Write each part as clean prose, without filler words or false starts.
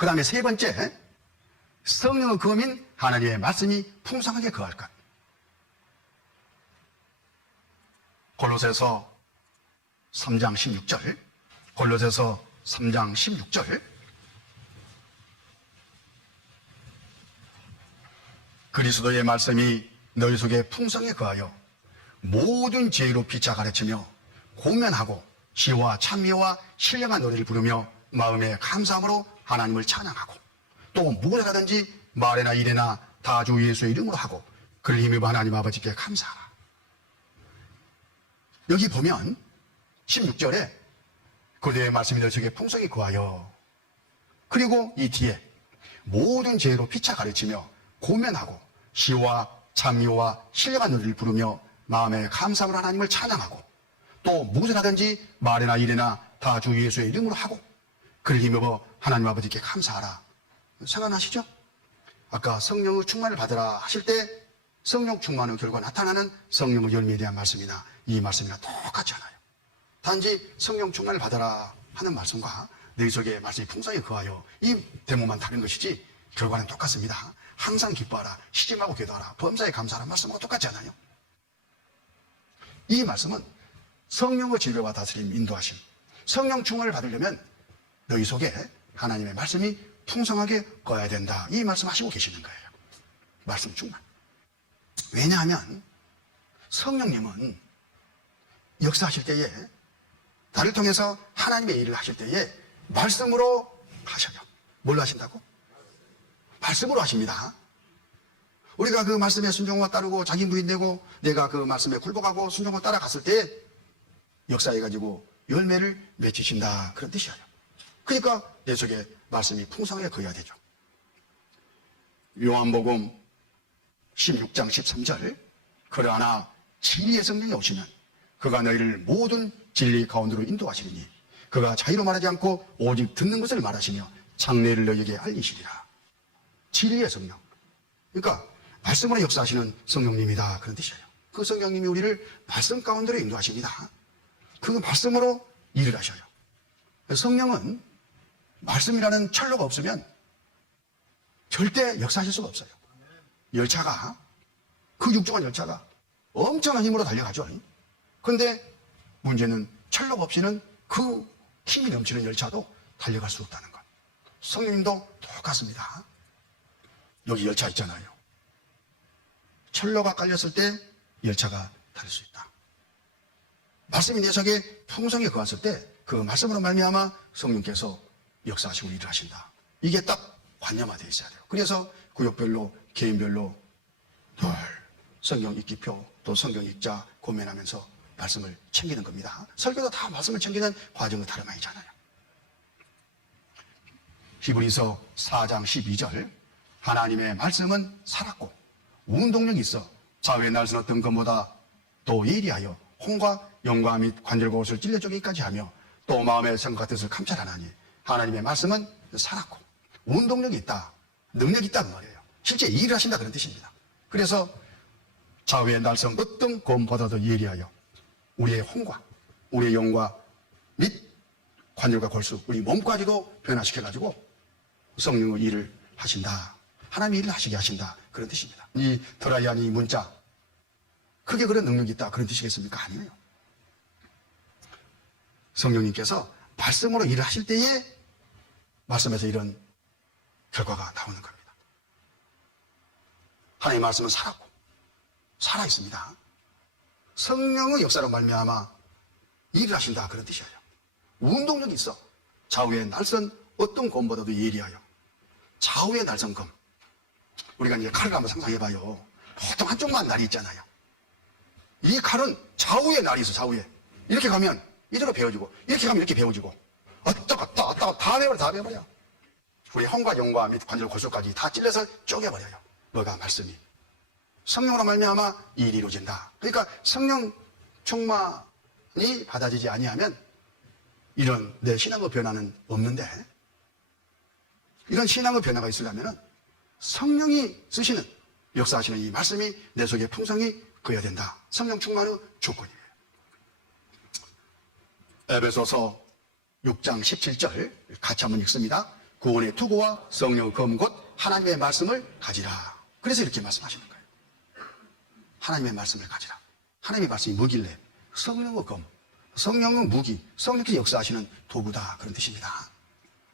그 다음에 세 번째, 성령의 검인 하나님의 말씀이 풍성하게 거할 것. 골로새서 3장 16절, 골로새서 3장 16절, 그리스도의 말씀이 너희 속에 풍성히 거하여 모든 지혜로 피차 가르치며 공면하고 시와 찬미와 신령한 노래를 부르며 마음에 감사함으로 하나님을 찬양하고 또 무엇을 하든지 말이나 일이나 다 주 예수의 이름으로 하고 그를 힘입어 하나님 아버지께 감사하라. 여기 보면 16절에 그리스도의 말씀이 너희 속에 풍성히 거하여, 그리고 이 뒤에 모든 죄로 피차 가르치며 고면하고 시와 찬미와 신령한 노래를 부르며 마음에 감사함으로 하나님을 찬양하고 또 무엇을 하든지 말이나 일이나 다 주 예수의 이름으로 하고 그를 힘입어 하나님 아버지께 감사하라. 생각나시죠? 아까 성령의 충만을 받으라 하실 때 성령 충만의 결과 나타나는 성령의 열매에 대한 말씀이나 이 말씀이나 똑같지 않아요. 단지 성령 충만을 받아라 하는 말씀과 너희 속에 말씀이 풍성히 거하여 이 대목만 다른 것이지 결과는 똑같습니다. 항상 기뻐하라, 시짐하고 기도하라, 범사에 감사하라 말씀하고 똑같지 않아요. 이 말씀은 성령의 지배와 다스림, 인도하심, 성령 충만을 받으려면 너희 속에 하나님의 말씀이 풍성하게 거해야 된다, 이 말씀하시고 계시는 거예요. 말씀 충만. 왜냐하면 성령님은 역사하실 때에, 나를 통해서 하나님의 일을 하실 때에 말씀으로 하셔요. 뭘로 하신다고? 말씀으로 하십니다. 우리가 그 말씀에 순종과 따르고 자기 부인되고 내가 그 말씀에 굴복하고 순종과 따라갔을 때 역사해가지고 열매를 맺히신다, 그런 뜻이에요. 그러니까 내 속에 말씀이 풍성하게 거해야 되죠. 요한복음 16장 13절, 그러나 진리의 성령이 오시면 그가 너희를 모든 진리 가운데로 인도하시리니 그가 자유로 말하지 않고 오직 듣는 것을 말하시며 장래를 너희에게 알리시리라. 진리의 성령, 그러니까 말씀으로 역사하시는 성령님이다, 그런 뜻이에요. 그 성령님이 우리를 말씀 가운데로 인도하십니다. 그 말씀으로 일을 하셔요. 성령은 말씀이라는 철로가 없으면 절대 역사하실 수가 없어요. 열차가, 그 육중한 열차가 엄청난 힘으로 달려가죠. 그런데 문제는 철로가 없이는 그 힘이 넘치는 열차도 달려갈 수 없다는 것. 성령님도 똑같습니다. 여기 열차 있잖아요. 철로가 깔렸을 때 열차가 달릴 수 있다. 말씀이 내 속에 풍성히 거했을 때 그 말씀으로 말미암아 성령께서 역사하시고 일을 하신다. 이게 딱 관념화되어 있어야 돼요. 그래서 구역별로, 개인별로 늘 성경 읽기표, 또 성경 읽자 고민하면서 말씀을 챙기는 겁니다. 설교도 다 말씀을 챙기는 과정은 다름 아니잖아요. 히브리서 4장 12절, 하나님의 말씀은 살았고 운동력이 있어 좌우의 날선 어떤 것보다 또 예리하여 혼과 영과 및 관절과 옷을 찔러 쪼개기까지 하며 또 마음의 생각과 뜻을 감찰하나니 하나님의 말씀은 살았고 운동력이 있다, 능력이 있다는 말이에요. 실제 일을 하신다, 그런 뜻입니다. 그래서 좌우의 날선 어떤 검보다도 예리하여 우리의 혼과 우리의 영과 및 관절과 골수, 우리 몸까지도 변화시켜가지고 성령의 일을 하신다, 하나님의 일을 하시게 하신다, 그런 뜻입니다. 이 드라이한 이 문자, 크게 그런 능력이 있다, 그런 뜻이겠습니까? 아니에요. 성령님께서 말씀으로 일을 하실 때에 말씀에서 이런 결과가 나오는 겁니다. 하나님의 말씀은 살았고 살아있습니다. 성령의 역사로 말미암아 일을 하신다, 그런 뜻이에요. 운동력이 있어. 좌우의 날선 어떤 검보다도 예리하여. 좌우의 날선 검, 우리가 이제 칼을 한번 상상해봐요. 보통 한쪽만 날이 있잖아요. 이 칼은 좌우에 날이 있어. 좌우에 이렇게 가면 이대로 베어지고, 이렇게 가면 이렇게 베어지고, 왔다 다 베어버려. 우리 혼과 영과 및 관절 골수까지 다 찔러서 쪼개버려요. 뭐가? 말씀이. 성령으로 말미암아 이 일이 이루어진다. 그러니까 성령 충만이 받아지지 아니하면 이런 내 신앙의 변화는 없는데, 이런 신앙의 변화가 있으려면 성령이 쓰시는, 역사하시는 이 말씀이 내 속에 풍성히 거해야 된다. 성령 충만의 조건이에요. 에베소서 6장 17절 같이 한번 읽습니다. 구원의 투구와 성령의 검 곧 하나님의 말씀을 가지라. 그래서 이렇게 말씀하시는 거예요. 하나님의 말씀을 가지라. 하나님의 말씀이 뭐길래? 성령의 검, 성령의 무기, 성령께서 역사하시는 도구다, 그런 뜻입니다.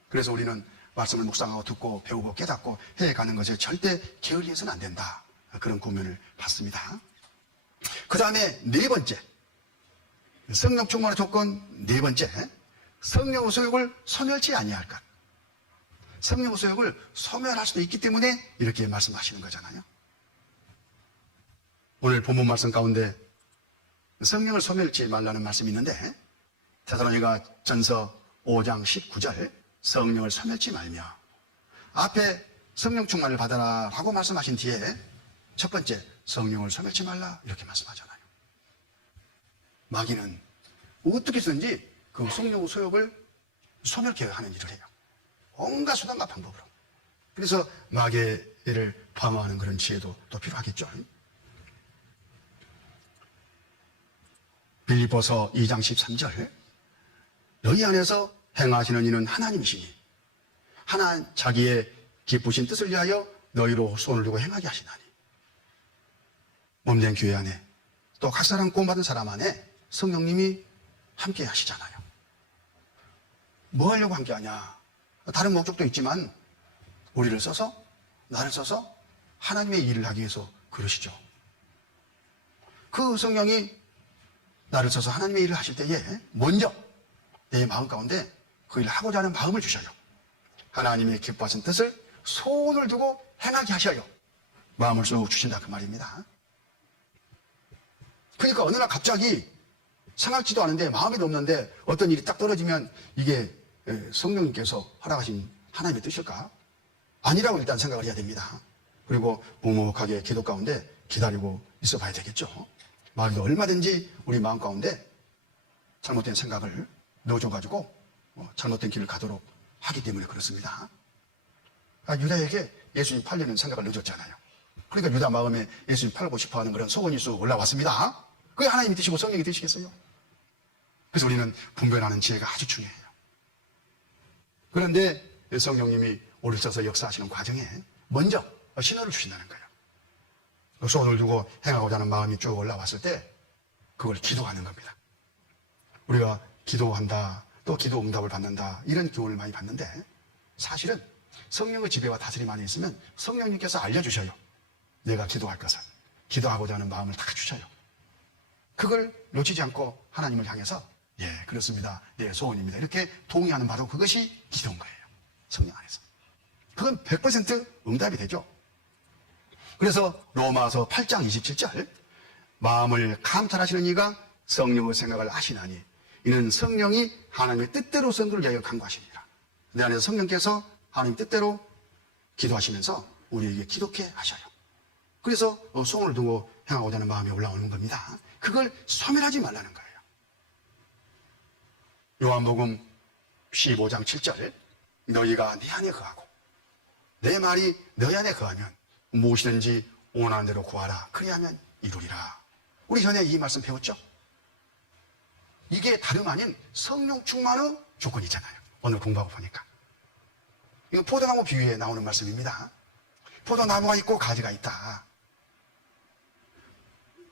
그래서 우리는 말씀을 묵상하고 듣고 배우고 깨닫고 해가는 것에 절대 게을리해서는 안 된다, 그런 고면을 받습니다. 그 다음에 네 번째, 성령 충만의 조건 네 번째, 성령의 소욕을 소멸치 아니할 것. 성령의 소욕을 소멸할 수도 있기 때문에 이렇게 말씀하시는 거잖아요. 오늘 본문 말씀 가운데 성령을 소멸치 말라는 말씀이 있는데, 데살로니가 전서 5장 19절, 성령을 소멸치 말며, 앞에 성령 충만을 받아라 하고 말씀하신 뒤에 첫 번째, 성령을 소멸치 말라, 이렇게 말씀하잖아요. 마귀는 어떻게 해서든지 그 성령의 소욕을 소멸케 하는 일을 해요. 온갖 수단과 방법으로. 그래서 마귀를 방어하는 그런 지혜도 또 필요하겠죠. 빌립보서 2장 13절, 너희 안에서 행하시는 이는 하나님이시니 자기의 기쁘신 뜻을 위하여 너희로 손을 두고 행하게 하시나니. 몸된 교회 안에 또 각 사람 구원받은 사람 안에 성령님이 함께 하시잖아요. 뭐 하려고 함께 하냐? 다른 목적도 있지만 우리를 써서, 나를 써서 하나님의 일을 하기 위해서 그러시죠. 그 성령이 나를 써서 하나님의 일을 하실 때에 먼저 내 마음 가운데 그 일을 하고자 하는 마음을 주셔요. 하나님의 기뻐하신 뜻을 손을 두고 행하게 하셔요. 마음을 쏙 주신다, 그 말입니다. 그러니까 어느 날 갑자기 생각지도 않은데, 마음에도 없는데 어떤 일이 딱 떨어지면 이게 성령님께서 허락하신 하나님의 뜻일까? 아니라고 일단 생각을 해야 됩니다. 그리고 묵묵하게 기도 가운데 기다리고 있어 봐야 되겠죠. 마귀도 얼마든지 우리 마음 가운데 잘못된 생각을 넣어줘가지고 잘못된 길을 가도록 하기 때문에 그렇습니다. 유다에게 예수님 팔려는 생각을 넣어줬잖아요. 그러니까 유다 마음에 예수님 팔고 싶어하는 그런 소원이 쑥 올라왔습니다. 그게 하나님이 뜻이고 성령이 뜻이겠어요? 그래서 우리는 분별하는 지혜가 아주 중요해요. 그런데 성령님이 우리를 써서 역사하시는 과정에 먼저 신호를 주신다는 거예요. 손을 두고 행하고자 하는 마음이 쭉 올라왔을 때 그걸 기도하는 겁니다. 우리가 기도한다, 또 기도 응답을 받는다, 이런 교훈을 많이 받는데, 사실은 성령의 지배와 다스림 안에 있으면 성령님께서 알려주셔요. 내가 기도할 것을, 기도하고자 하는 마음을 다 주셔요. 그걸 놓치지 않고 하나님을 향해서 예, 그렇습니다, 예, 소원입니다, 이렇게 동의하는 바로 그것이 기도인 거예요. 성령 안에서 그건 100% 응답이 되죠. 그래서 로마서 8장 27절, 마음을 감찰하시는 이가 성령의 생각을 아시나니 이는 성령이 하나님의 뜻대로 성도를 위하여 간구하시니라. 내 안에서 성령께서 하나님 뜻대로 기도하시면서 우리에게 기도케 하셔요. 그래서 소원을 두고 행하고자 하는 마음이 올라오는 겁니다. 그걸 소멸하지 말라는 거예요. 요한복음 15장 7절, 너희가 내 안에 거하고 내 말이 너희 안에 거하면 무엇이든지 원하는 대로 구하라, 그리하면 이루리라. 우리 전에 이 말씀 배웠죠? 이게 다름 아닌 성령 충만의 조건이잖아요. 오늘 공부하고 보니까 이거 포도나무 비유에 나오는 말씀입니다. 포도나무가 있고 가지가 있다.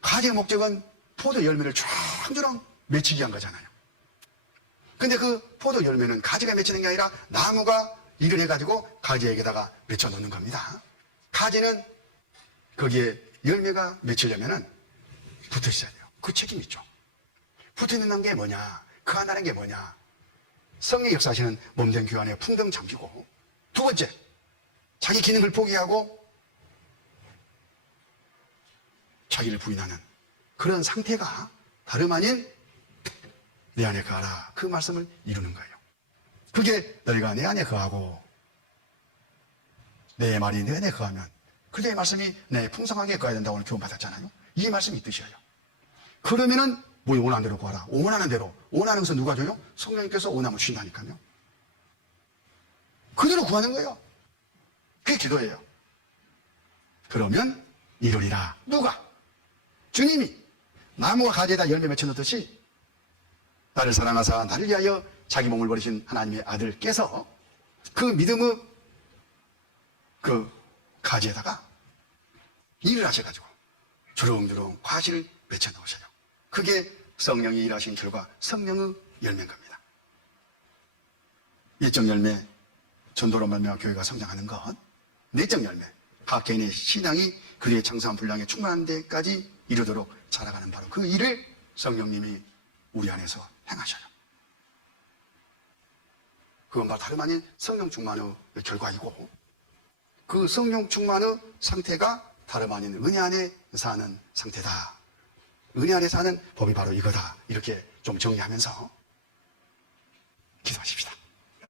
가지의 목적은 포도 열매를 쫙쫙 맺히기 위한 거잖아요. 근데 그 포도 열매는 가지가 맺히는 게 아니라 나무가 일을 해가지고 가지에게다가 맺혀 놓는 겁니다. 가지는 거기에 열매가 맺히려면은 붙어 있어야 돼요. 그 책임이 있죠. 붙어 있는 게 뭐냐? 그 한다는 게 뭐냐? 성령 역사하시는 몸된 교환의 풍덩 잠기고, 두 번째, 자기 기능을 포기하고 자기를 부인하는 그런 상태가 다름 아닌 내 안에 거하라, 그 말씀을 이루는 거예요. 그게 너희가 내 안에 거하고 내 말이 내 안에 거하면 그의 말씀이 내 풍성하게 거해야 된다고 오늘 교훈 받았잖아요. 이 말씀이 뜻이에요. 그러면은 뭐 원하는 대로 구하라. 원하는 대로. 원하는 것은 누가 줘요? 성령님께서 원하면 주신다니까요. 그대로 구하는 거예요. 그게 기도예요. 그러면 이루리라. 누가? 주님이 나무와 가지에다 열매 맺혀 넣듯이 나를 사랑하사 나를 위하여 자기 몸을 버리신 하나님의 아들께서 그 믿음의 그 가지에다가 일을 하셔가지고 주렁주렁 과실을 맺혀 넣으셔요. 그게 성령이 일하신 결과 성령의 열매인 겁니다. 일정 열매, 전도로 말미암아 교회가 성장하는 것, 내적 열매, 각 개인의 신앙이 그리의 창성한 분량에 충만한 데까지 이르도록 자라가는 바로 그 일을 성령님이 우리 안에서 행하셔요. 그건 바로 다름 아닌 성령 충만의 결과이고, 그 성령 충만의 상태가 다름 아닌 은혜 안에 사는 상태다. 은혜 안에 사는 법이 바로 이거다. 이렇게 좀 정리하면서 기도하십시다.